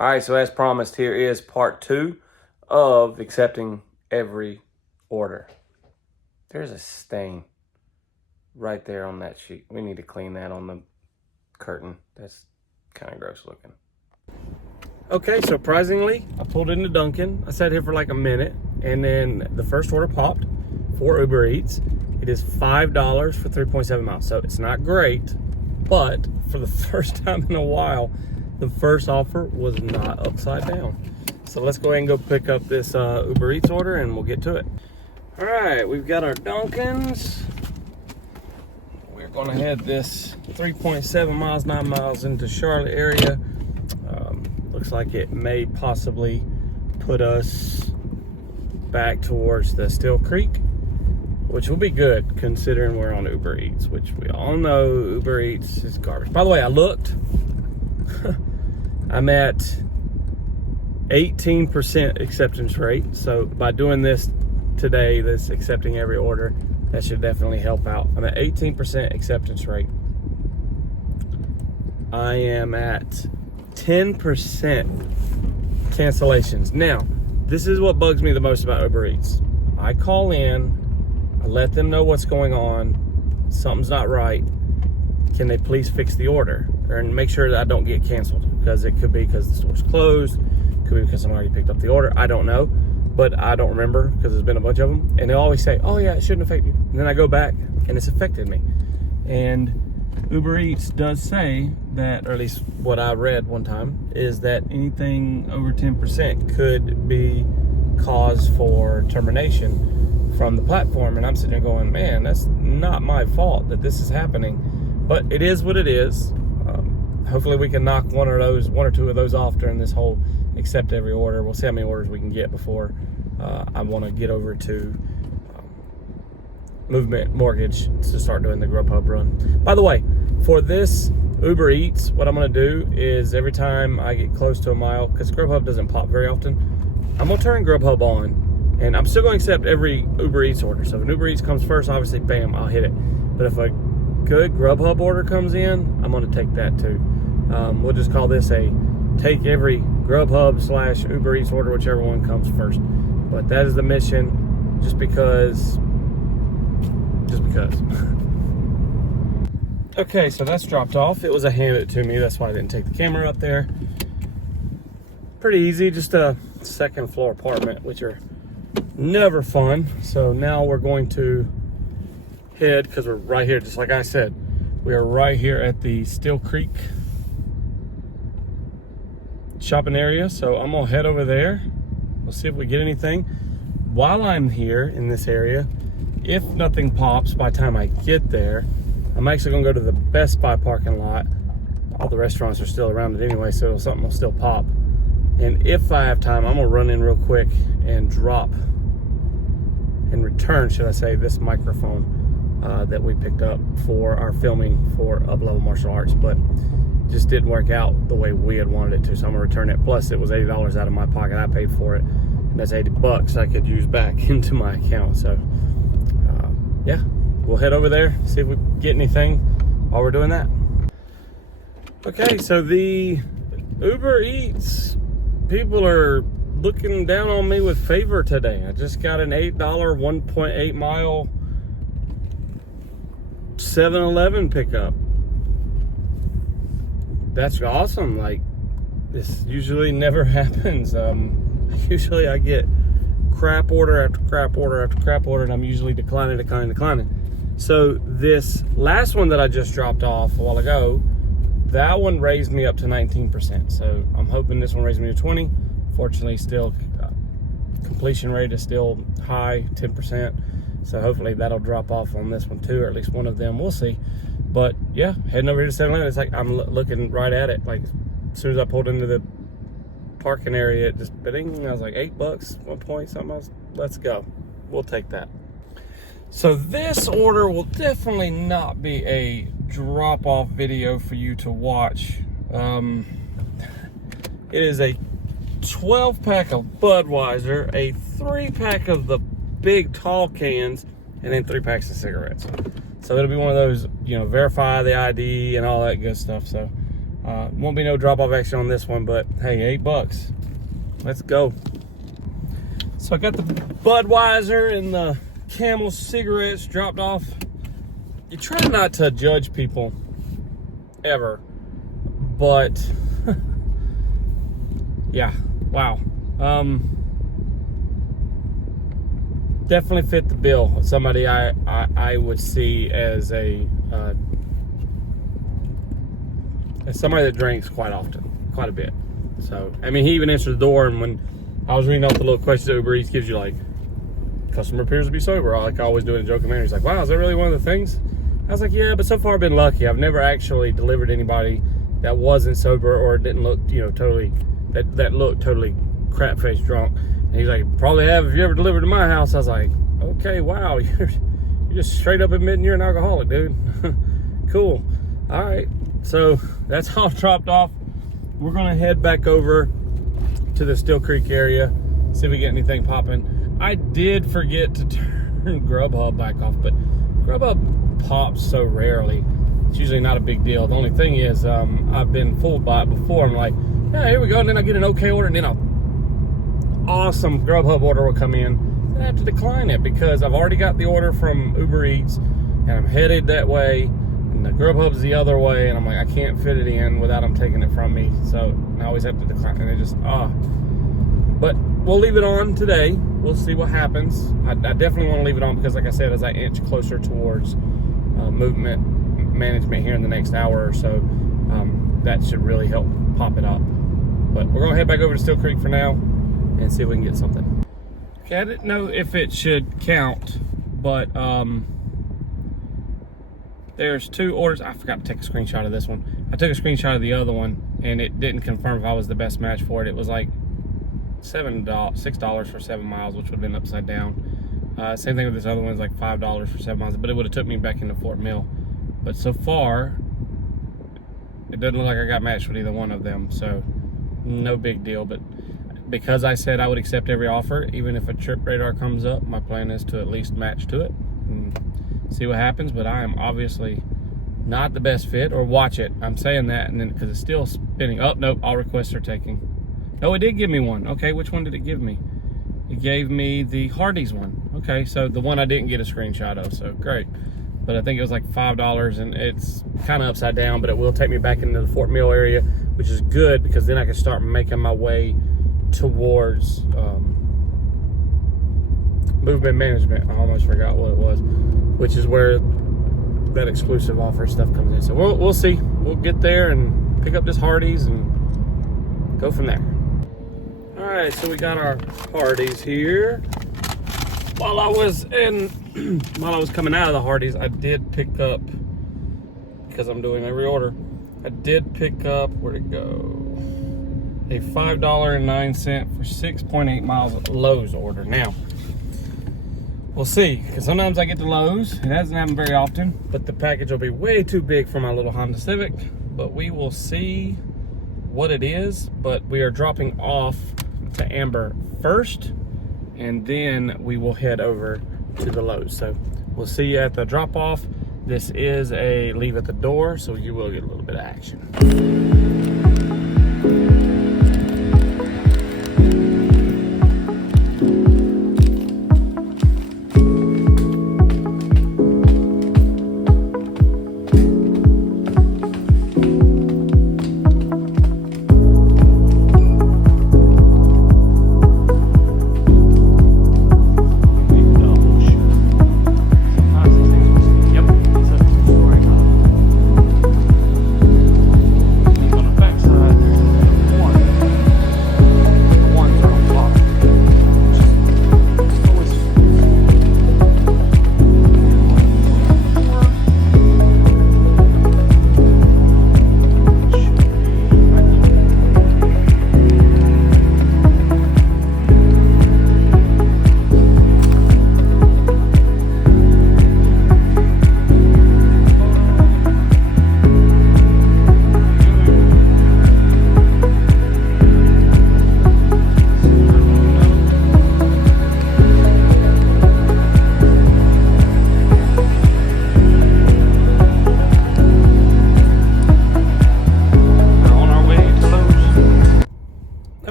All right, so as promised, here is part 2 of accepting every order. There's a stain right there on that sheet. We need to clean that on the curtain. That's kind of gross looking. Okay, surprisingly, I pulled into Dunkin'. I sat here for like a minute, and then the first order popped for Uber Eats. It is $5 for 3.7 miles, so it's not great, but for the first time in a while, the first offer was not upside down. So let's go ahead and go pick up this Uber Eats order and we'll get to it. All right, we've got our Dunkins. We're gonna head this 3.7 miles, 9 miles into Charlotte area. Looks like it may possibly put us back towards the Still Creek, which will be good considering we're on Uber Eats, which we all know Uber Eats is garbage. By the way, I looked. I'm at 18% acceptance rate. So by doing this today, this accepting every order, that should definitely help out. I'm at 18% acceptance rate. I am at 10% cancellations. Now, this is what bugs me the most about Uber Eats. I call in, I let them know what's going on, something's not right. Can they please fix the order and make sure that I don't get canceled? Because it could be because the store's closed, it could be because someone already picked up the order. I don't know, but I don't remember because there's been a bunch of them. And they always say, oh yeah, it shouldn't affect you. And then I go back and it's affected me. And Uber Eats does say that, or at least what I read one time, is that anything over 10% could be cause for termination from the platform. And I'm sitting there going, man, that's not my fault that this is happening. But it is what it is. Hopefully we can knock one or two of those off during this whole accept every order. We'll see how many orders we can get before I want to get over to Movement Mortgage to start doing the Grubhub run. By the way, for this Uber Eats, what I'm going to do is every time I get close to a mile, because Grubhub doesn't pop very often, I'm going to turn Grubhub on, and I'm still going to accept every Uber Eats order. So if an Uber Eats comes first, obviously, bam, I'll hit it. But if a good Grubhub order comes in, I'm going to take that too. We'll just call this a take every Grubhub / Uber Eats order, whichever one comes first. But that is the mission, just because. Okay, so that's dropped off. It was a hand it to me, that's why I didn't take the camera up there. Pretty easy, just a second floor apartment, which are never fun. So now we're going to head, because we're right here, just like I said, we are right here at the Still Creek shopping area. So I'm gonna head over there. We'll see if we get anything. While I'm here in this area, if nothing pops by the time I get there, I'm actually gonna go to the Best Buy parking lot. All the restaurants are still around it anyway, so something will still pop. And if I have time, I'm gonna run in real quick and drop and return, should I say, this microphone that we picked up for our filming for Up Level Martial Arts, but just didn't work out the way we had wanted it to. So I'm gonna return it. Plus it was $80 out of my pocket. I paid for it, and that's $80 I could use back into my account. So yeah, we'll head over there, see if we get anything while we're doing that. Okay, so the Uber Eats people are looking down on me with favor today. I just got an $8 1.8 mile 7-Eleven pickup. That's awesome. Like, this usually never happens. Usually I get crap order after crap order after crap order, and I'm usually declining. So this last one that I just dropped off a while ago, that one raised me up to 19%. So I'm hoping this one raised me to 20. Fortunately, still completion rate is still high, 10%. So hopefully that'll drop off on this one too, or at least one of them. We'll see. But yeah, heading over here to 7-Eleven, it's like I'm looking right at it. Like, as soon as I pulled into the parking area, it just bidding. I was like, $8, 1 point something else. Let's go. We'll take that. So this order will definitely not be a drop-off video for you to watch. It is a 12-pack of Budweiser, a 3-pack of the big tall cans, and then 3 packs of cigarettes. So it'll be one of those, you know, verify the ID and all that good stuff. So Won't be no drop-off action on this one, but hey, $8. Let's go. So I got the Budweiser and the Camel cigarettes dropped off. You try not to judge people ever, but yeah, wow. Definitely fit the bill. Somebody I would see as somebody that drinks quite often, quite a bit. So, I mean, he even answered the door, and when I was reading off the little questions that Uber Eats gives you, like, customer appears to be sober, like I always do in a joking manner. He's like, wow, is that really one of the things? I was like, yeah, but so far I've been lucky. I've never actually delivered anybody that wasn't sober or didn't look, totally, that looked totally crap-faced drunk. And he's like, probably have if you ever delivered to my house. I was like, okay, wow, you're just straight up admitting you're an alcoholic, dude. Cool. All right, so that's all dropped off. We're gonna head back over to the Still Creek area, see if we get anything popping. I did forget to turn Grubhub back off, but Grubhub pops so rarely. It's usually not a big deal. The only thing is, I've been fooled by it before. I'm like, yeah, here we go, and then I get an okay order, and then an awesome Grubhub order will come in, and I have to decline it because I've already got the order from Uber Eats, and I'm headed that way, and the Grubhub's the other way, and I'm like, I can't fit it in without them taking it from me, so I always have to decline, and it just, But we'll leave it on today. We'll see what happens. I definitely want to leave it on because, like I said, as I inch closer towards movement management here in the next hour or so, that should really help pop it up. But we're going to head back over to Still Creek for now and see if we can get something. Okay, I didn't know if it should count, but there's 2 orders. I forgot to take a screenshot of this one. I took a screenshot of the other one, and it didn't confirm if I was the best match for it. It was like $6 for 7 miles, which would have been upside down. Same thing with this other one, is like $5 for 7 miles, but it would have took me back into Fort Mill. But so far, it doesn't look like I got matched with either one of them, so no big deal. But because I said I would accept every offer, even if a trip radar comes up, my plan is to at least match to it and see what happens. But I am obviously not the best fit, or watch it. I'm saying that, and then because it's still spinning. Oh, nope, all requests are taking. Oh, it did give me one. Okay, which one did it give me? It gave me the Hardee's one. Okay, so the one I didn't get a screenshot of, so great. But I think it was like $5, and it's kind of upside down, but it will take me back into the Fort Mill area, which is good because then I can start making my way towards movement management. I almost forgot what it was, which is where that exclusive offer stuff comes in. So we'll see. We'll get there and pick up this Hardee's and go from there. All right, so we got our Hardee's here. While I was coming out of the Hardee's, I did pick up, because I'm doing a reorder, I did pick up, where'd it go? A $5.09 for 6.8 miles at Lowe's order. Now, we'll see, because sometimes I get to Lowe's. It doesn't happen very often, but the package will be way too big for my little Honda Civic. But we will see what it is. But we are dropping off to Amber first, and then we will head over to the Lowe's. So we'll see you at the drop off. This is a leave at the door, so you will get a little bit of action.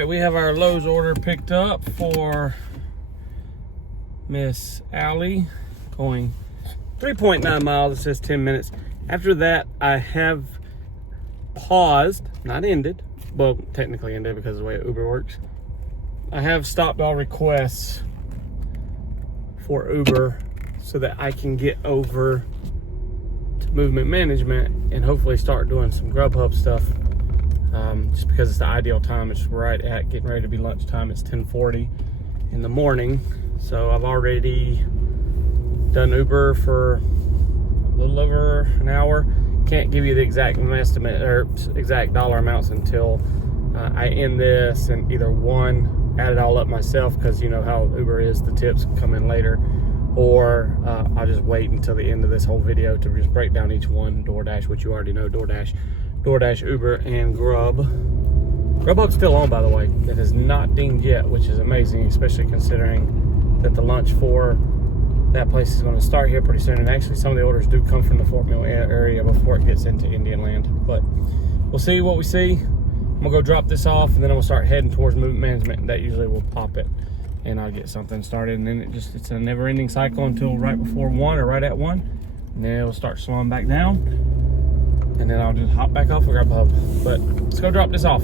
right, we have our Lowe's order picked up for Miss Allie, going 3.9 miles. It says 10 minutes. After that, I have paused, not ended, well, technically ended because of the way Uber works. I have stopped all requests for Uber so that I can get over to movement management and hopefully start doing some Grubhub stuff. Just because it's the ideal time. It's right at getting ready to be lunchtime. It's 10:40 in the morning. So I've already done Uber for a little over an hour. Can't give you the exact estimate or exact dollar amounts until I end this and either one, add it all up myself, because you know how Uber is, the tips come in later, or I'll just wait until the end of this whole video to just break down each one. DoorDash, which you already know, DoorDash, Uber, and Grub. Grubhub's still on, by the way. It is not dinged yet, which is amazing, especially considering that the lunch for that place is going to start here pretty soon. And actually, some of the orders do come from the Fort Mill area before it gets into Indian land. But we'll see what we see. I'm going to go drop this off, and then I'm going to start heading towards movement management. That usually will pop it, and I'll get something started. And then it's a never-ending cycle until right before 1 or right at 1. And then it'll start slowing back down. And then I'll just hop back off of Grubhub. But let's go drop this off.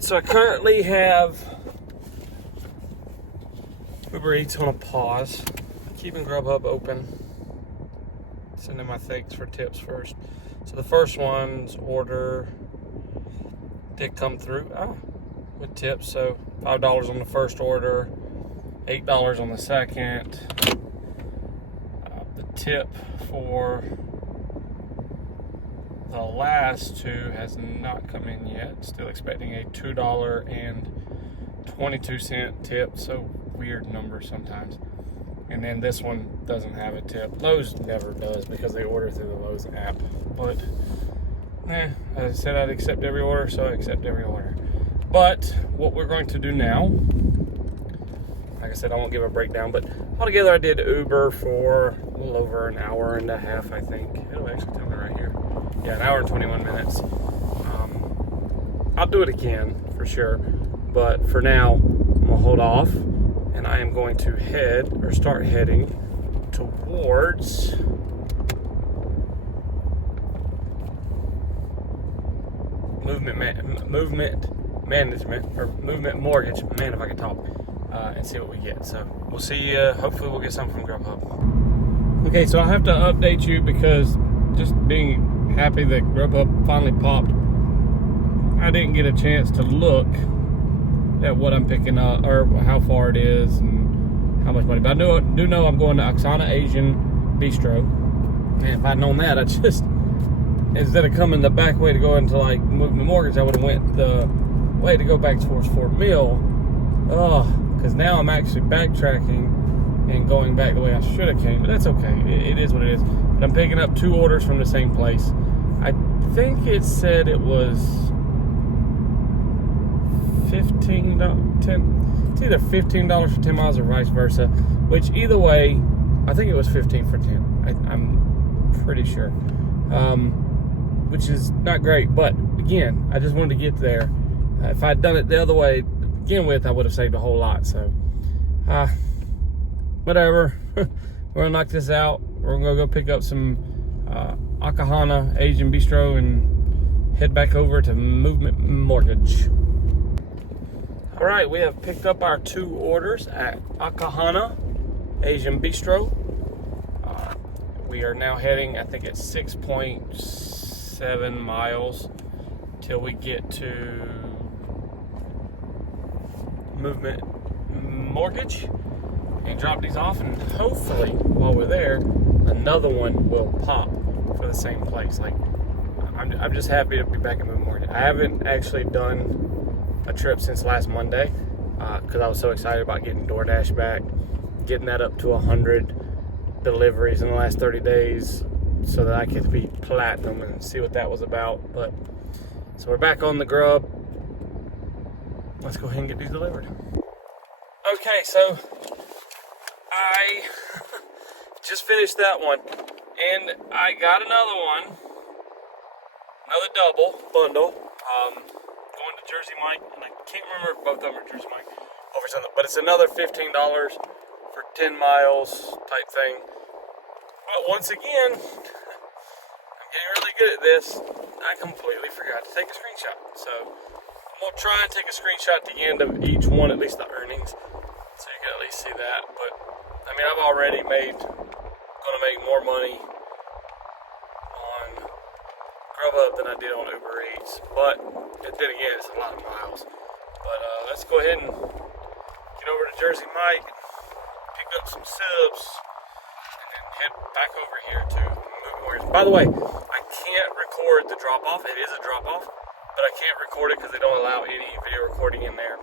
So I currently have Uber Eats on a pause. Keeping Grubhub open. Sending my thanks for tips first. So the first one's order did come through with tips. So $5 on the first order, $8 on the second. The tip for the last two has not come in yet. Still expecting a $2.22 tip. So weird number sometimes. And then this one doesn't have a tip. Lowe's never does because they order through the Lowe's app. But I said I'd accept every order, so I accept every order. But what we're going to do now, like I said, I won't give a breakdown, but altogether I did Uber for a little over an hour and a half, I think. It'll actually tell me right here. Yeah, an hour and 21 minutes. I'll do it again for sure, but for now, I'm gonna hold off, and I am going to start heading towards movement management, or movement mortgage. Man, if I can talk, and see what we get. So we'll see. Hopefully, we'll get something from Grubhub. Okay, so I have to update you because just being happy that Grubhub finally popped, I didn't get a chance to look at what I'm picking up or how far it is and how much money. But I do know I'm going to Oksana Asian Bistro. Man, if I'd known that, I just, instead of coming the back way to go into like Movement Mortgage, I would have went the way to go back towards Fort Mill. Because now I'm actually backtracking and going back the way I should have came. But that's okay. It is what it is. But I'm picking up 2 orders from the same place. I think it said it was $15, it's either $15 for 10 miles or vice versa, which either way, I think it was 15 for 10. I'm pretty sure, which is not great, but again, I just wanted to get there. If I'd done it the other way to begin with, I would have saved a whole lot. So whatever. We're gonna knock this out. We're gonna go pick up some Oksana Asian Bistro and head back over to Movement Mortgage. All right, we have picked up our 2 orders at Oksana Asian Bistro. We are now heading, I think it's 6.7 miles till we get to Movement Mortgage and drop these off, and hopefully while we're there, another one will pop for the same place. Like, I'm just happy to be back in Movement Mortgage. I haven't actually done a trip since last Monday because I was so excited about getting DoorDash back, getting that up to 100 deliveries in the last 30 days so that I could be platinum and see what that was about. But so we're back on the Grub. Let's go ahead and get these delivered. Okay, so I just finished that one, and I got another one, another double bundle, going to Jersey Mike, and I can't remember if both of them are Jersey Mike over something, but it's another $15 for 10 miles type thing. But once again, I'm getting really good at this. I completely forgot to take a screenshot, so I'm gonna try and take a screenshot at the end of each one, at least the earnings, so you can at least see that. But I mean, I've already gonna make more money on Grubhub than I did on Uber Eats. But then again, it's a lot of miles. But let's go ahead and get over to Jersey Mike, pick up some subs, and then head back over here to Moving Warriors. By the way, I can't record the drop off. It is a drop off, but I can't record it because they don't allow any video recording in there.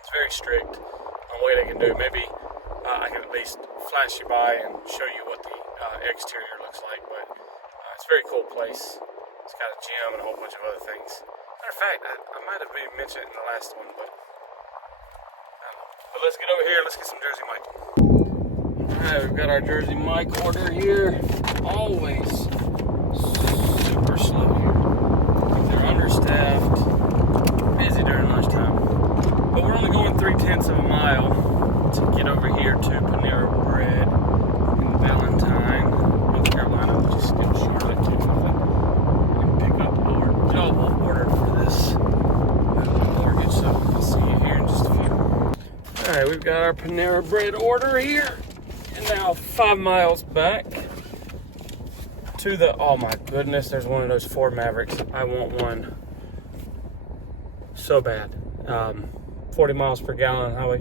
It's very strict on what they can do. Maybe I can at least flash you by and show you what the exterior looks like. But it's a very cool place. It's got a gym and a whole bunch of other things. Matter of fact, I might have maybe mentioned it in the last one, but I don't know. But let's get over here. Let's get some Jersey Mike. Alright, we've got our Jersey Mike order here. Always super slow here. They're understaffed, busy during lunchtime. But we're only going 3/10 of a mile to get over here to Panera Bread in Valentine, North Carolina, which is still Charlotte too. And pick up our double order for this mortgage. So I'll see you here in just a few. Alright, we've got our Panera Bread order here. And now 5 miles back to the, oh my goodness, there's one of those Ford Mavericks. I want one so bad. 40 miles per gallon highway.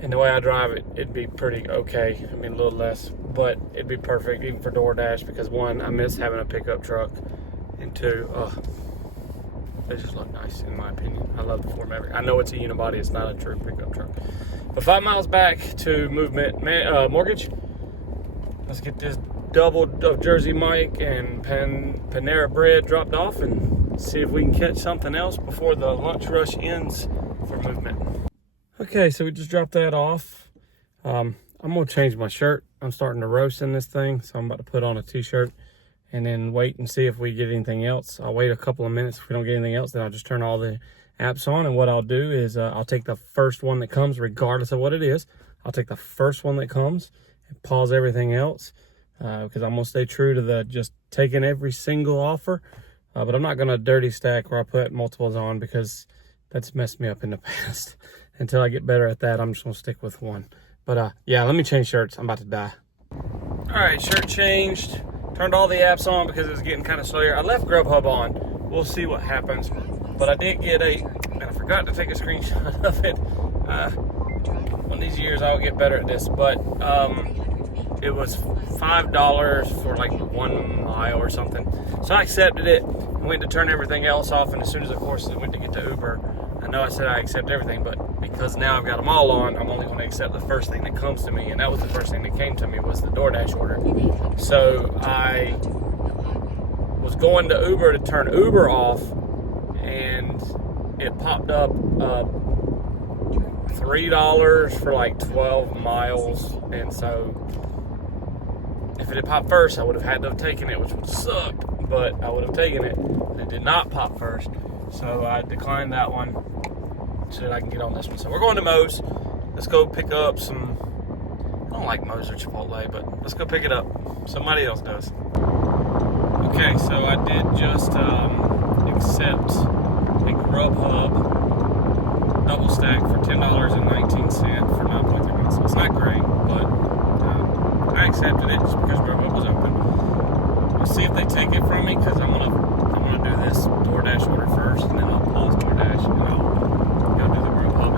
And the way I drive it, it'd be pretty okay. I mean, a little less, but it'd be perfect even for DoorDash because one, I miss having a pickup truck, and two, they just look nice in my opinion. I love the Ford Maverick. I know it's a unibody, it's not a true pickup truck. But 5 miles back to Movement Mortgage. Let's get this double of Jersey Mike and Panera Bread dropped off and see if we can catch something else before the lunch rush ends for Movement. Okay, so we just dropped that off. I'm gonna change my shirt. I'm starting to roast in this thing, so I'm about to put on a t-shirt and then wait and see if we get anything else. I'll wait a couple of minutes. If we don't get anything else, then I'll just turn all the apps on, and what I'll do is I'll take the first one that comes regardless of what it is. I'll take the first one that comes and pause everything else because I'm gonna stay true to the just taking every single offer, but I'm not gonna dirty stack where I put multiples on because that's messed me up in the past. Until I get better at that, I'm just gonna stick with one. But yeah, let me change shirts. I'm about to die. All right, shirt changed. Turned all the apps on because it was getting kind of slow here. I left Grubhub on. We'll see what happens. But I did get and I forgot to take a screenshot of it. One of these years I'll get better at this. But it was $5 for like 1 mile or something. So I accepted it and went to turn everything else off. And as soon as, of course, I went to get to Uber, I know I said I accept everything, but because now I've got them all on, I'm only going to accept the first thing that comes to me. And that was the first thing that came to me was the DoorDash order. So I was going to Uber to turn Uber off, and it popped up $3 for like 12 miles. And so if it had popped first, I would have had to have taken it, which would suck, but I would have taken it. It did not pop first, so I declined that one so that I can get on this one. So we're going to Moe's. Let's go pick up some, I don't like Moe's or Chipotle, but let's go pick it up. Somebody else does. Okay, so I did just accept a Grubhub double stack for $10.19 for 9.3 minutes. So it's not great, but I accepted it just because Grubhub was open. We'll see if they take it from me because I'm gonna do this DoorDash order first, and then I'll pause DoorDash and I'll go do the Grubhub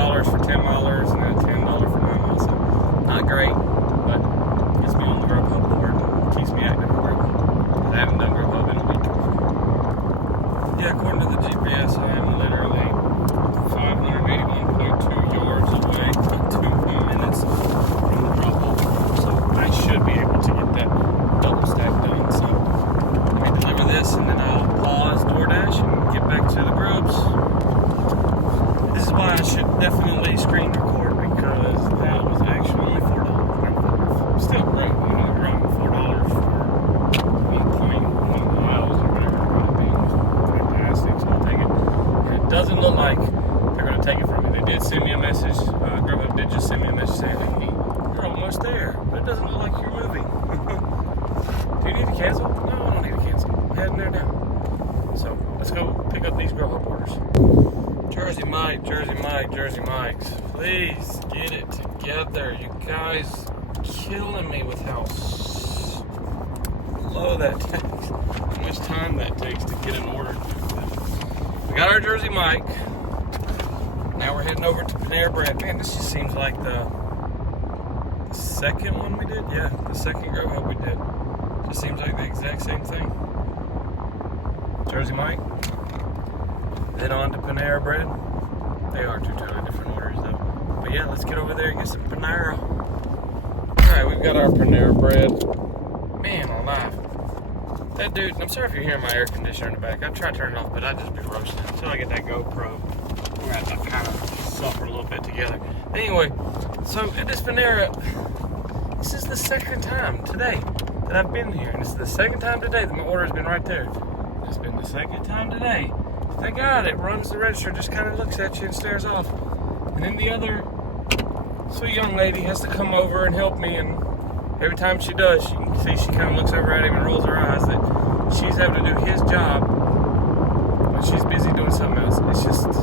$10 for 10 milers and then $10 for 9 miles. So not great, but gets me on the Grub Hub board. Keeps me active on Grub Hub. I haven't done Grub Hub in a week. Yeah, according to the GPS, I am literally 581.2 yards away, 2 minutes from the drop off. So I should be able to get that double stack done. So let me deliver this and then I'll pause DoorDash and get back to the Grubs. This is why I should definitely screen record, because that was actually only $4. Still great, you know, you're on $4 for 1.1 miles or whatever. Fantastic, so I'll take it. And it doesn't look like they're going to take it from me. They did send me a message. Grub did just send me a message saying, hey, you're almost there, but it doesn't look like you're moving. Do you need to cancel? No, I don't need to cancel. I'm heading there now. So let's go pick up these Grub orders. Jersey Mike, Jersey Mike, Jersey Mike's. Please get it together. You guys are killing me with how slow that takes. How much time that takes to get an order. We got our Jersey Mike. Now we're heading over to Panera Bread. Man, this just seems like the second one we did. Yeah, the second Grub Hub we did. Just seems like the exact same thing. Jersey Mike. Then on to Panera Bread. They are two totally different orders though. But yeah, let's get over there and get some Panera. Alright, we've got our Panera Bread. Man alive. That dude, I'm sorry if you're hearing my air conditioner in the back. I try to turn it off, but I'd just be roasting until I get that GoPro. We're going to have to kind of suffer a little bit together. Anyway, so at this Panera, this is the second time today that I've been here. And it's the second time today that my order has been right there. It's been the second time today. Thank God, it runs the register, just kind of looks at you and stares off. And then the other sweet young lady has to come over and help me, and every time she does, you can see she kind of looks over at him and rolls her eyes that she's having to do his job when she's busy doing something else. It's just, it's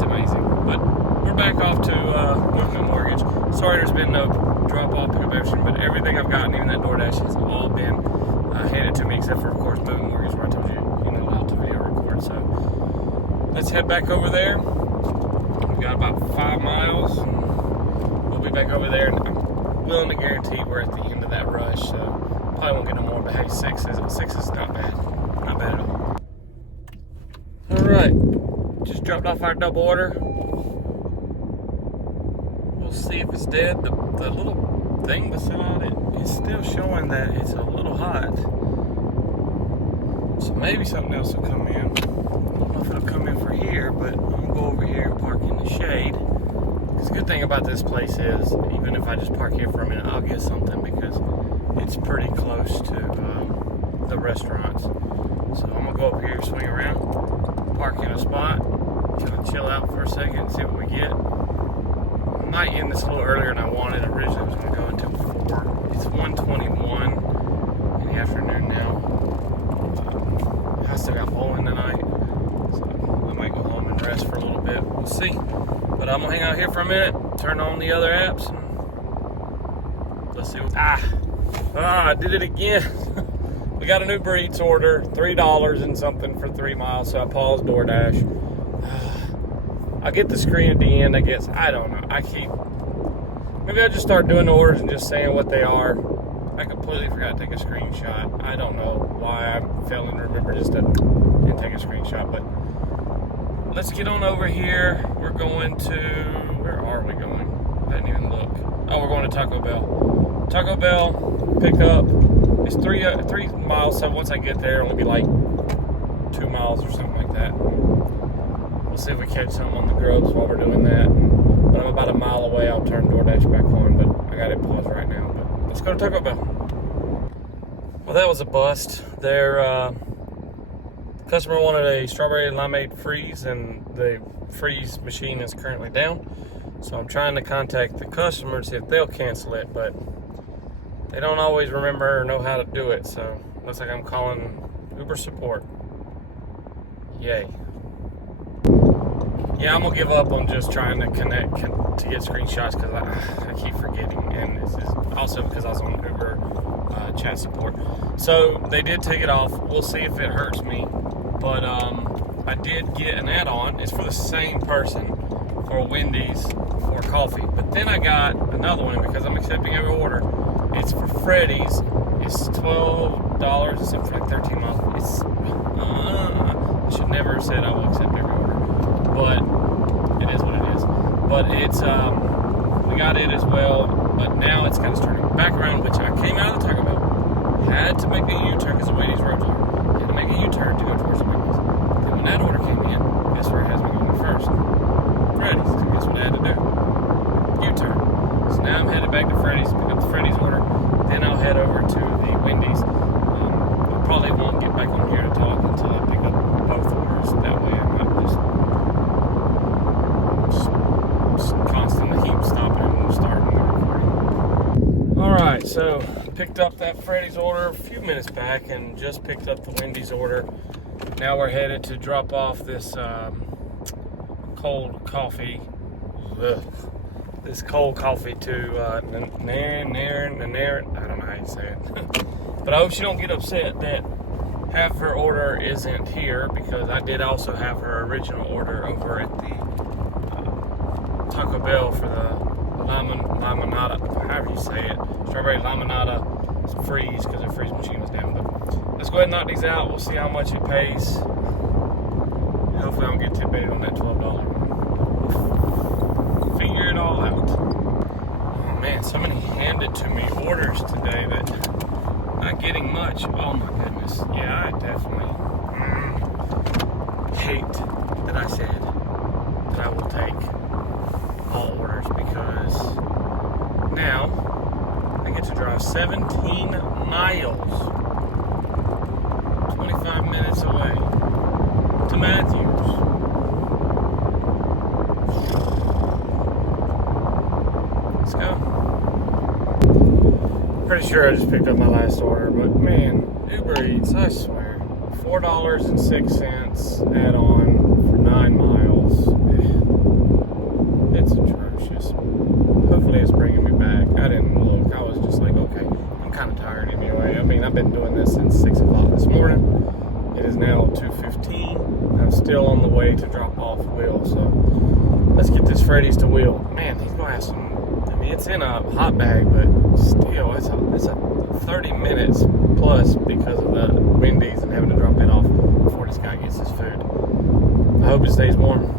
amazing. But we're back off to Movement Mortgage. Sorry there's been no drop-off pickup option, but everything I've gotten, even that DoorDash, has all been handed to me, except for, of course, Movement Mortgage, where I told you, you're not allowed to video record. So let's head back over there. We've got about 5 miles. We'll be back over there, and I'm willing to guarantee we're at the end of that rush, so probably won't get no more, but hey, 6 is not bad. Not bad at all. Alright, just dropped off our double order. We'll see if it's dead. The little thing beside it is still showing that it's a little hot. So maybe something else will come in. I don't know if it'll come in for here, but I'm gonna go over here and park in the shade. Because the good thing about this place is, even if I just park here for a minute, I'll get something because it's pretty close to the restaurants. So I'm gonna go up here, swing around, park in a spot, kind of chill out for a second and see what we get. I might end this a little earlier than I wanted. Originally I was gonna go until 4. It's 1:21 in the afternoon now. I still got bowling tonight, so I might go home and rest for a little bit. We'll see. But I'm gonna hang out here for a minute, turn on the other apps, and let's see what. I did it again. We got an Uber Eats order, $3 and something for 3 miles, so I paused DoorDash. I'll get the screen at the end, I guess. I don't know. Maybe I'll just start doing the orders and just saying what they are. I completely forgot to take a screenshot. I don't know why I'm failing to remember just to didn't take a screenshot, but let's get on over here. We're going to, where are we going? I didn't even look. Oh, we're going to Taco Bell. Taco Bell, pick up. It's 3 miles, so once I get there, it'll be like 2 miles or something like that. We'll see if we catch some on the Grubs while we're doing that. But I'm about a mile away. I'll turn DoorDash back on, but I got it paused right now. But let's go to Taco Bell. Well, that was a bust. Their customer wanted a strawberry limeade freeze, and the freeze machine is currently down. So I'm trying to contact the customer to see if they'll cancel it, but they don't always remember or know how to do it. So looks like I'm calling Uber support. Yay. Yeah, I'm gonna give up on just trying to connect to get screenshots because I keep forgetting, and this is also because I was on Uber chat support. So they did take it off. We'll see if it hurts me, but I did get an add-on. It's for the same person for Wendy's for coffee. But then I got another one because I'm accepting every order. It's for Freddy's. It's $12 and something like 13 miles. It's I should never have said I will accept every order, but it is what it is. But it's we got it as well. But now it's kind of turning back around, which I came out of the Taco Bell, had to make a U-turn because the Wendy's roads are. Had to make a U-turn to go towards the Wendy's. Then when that order came in, guess where it has me going first? Freddy's. So guess what I had to do? U-turn. So now I'm headed back to Freddy's, pick up the Freddy's order. Then I'll head over to the Wendy's. I probably won't get back on here to talk until I pick up both orders. That way I'm not just constantly keep stopping and starting the recording. Alright, so picked up that Freddy's order a few minutes back and just picked up the Wendy's order. Now we're headed to drop off this cold coffee. This cold coffee to I don't know how you say it. But I hope she don't get upset that half of her order isn't here, because I did also have her original order over at the Taco Bell for the limonada, however you say it, strawberry limonada freeze, because the freeze machine was down. But let's go ahead and knock these out. We'll see how much it pays. Hopefully I don't get tip-baited on that $12 one. Figure it all out. Oh man, somebody handed to me orders today that not getting much. Oh my goodness. Yeah, I definitely hate that I said that I will take all orders, because now I get to drive 17 miles, 25 minutes away to Matthews. Let's go. Pretty sure I just picked up my last order, but man, Uber Eats, I swear, $4.06 add-on for 9 miles. It's atrocious. Hopefully it's bringing me back. I didn't look. I was just like, okay, I'm kind of tired anyway. I mean, I've been doing this since 6 o'clock this morning. It is now 2:15. I'm still on the way to drop off Will, so let's get this Freddy's to Will. Man, he's going to have some. I mean, it's in a hot bag, but still, it's a 30 minutes plus because of the Wendy's and having to drop it off before this guy gets his food. I hope it stays warm.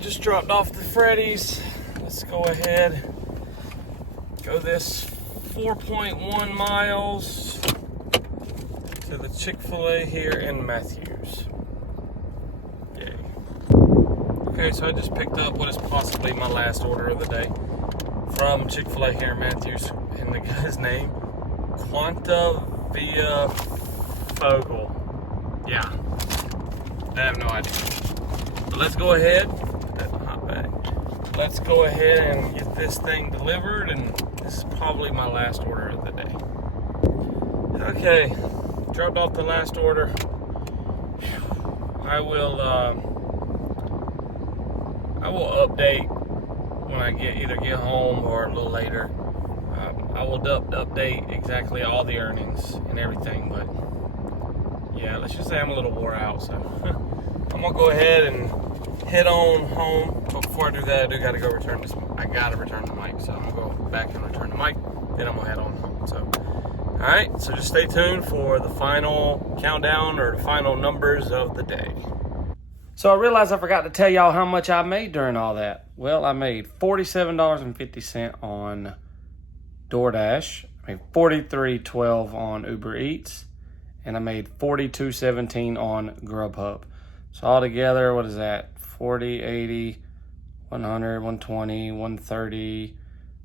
Just dropped off the Freddy's. Let's go ahead, go this 4.1 miles to the Chick-fil-A here in Matthews. Yay. Okay, so I just picked up what is possibly my last order of the day from Chick-fil-A here in Matthews, and the guy's name, Quanta Via Fogel. Yeah, I have no idea. But let's go ahead. Let's go ahead and get this thing delivered, and this is probably my last order of the day. Okay, dropped off the last order. I will update when I either get home or a little later. I will update exactly all the earnings and everything, but yeah, let's just say I'm a little wore out, so I'm gonna go ahead and head on home. But before I do that, I do gotta go return this. I gotta return the mic, so I'm gonna go back and return the mic. Then I'm gonna head on home. So, all right. So just stay tuned for the final countdown or the final numbers of the day. So I realized I forgot to tell y'all how much I made during all that. Well, I made $47.50 on DoorDash. I made $43.12 on Uber Eats. And I made $42.17 on Grubhub. So altogether, what is that? 40, 80, 100, 120, 130,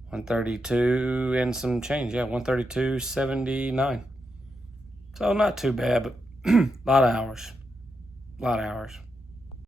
132, and some change. Yeah, 132.79. So not too bad, but a lot of hours. A lot of hours.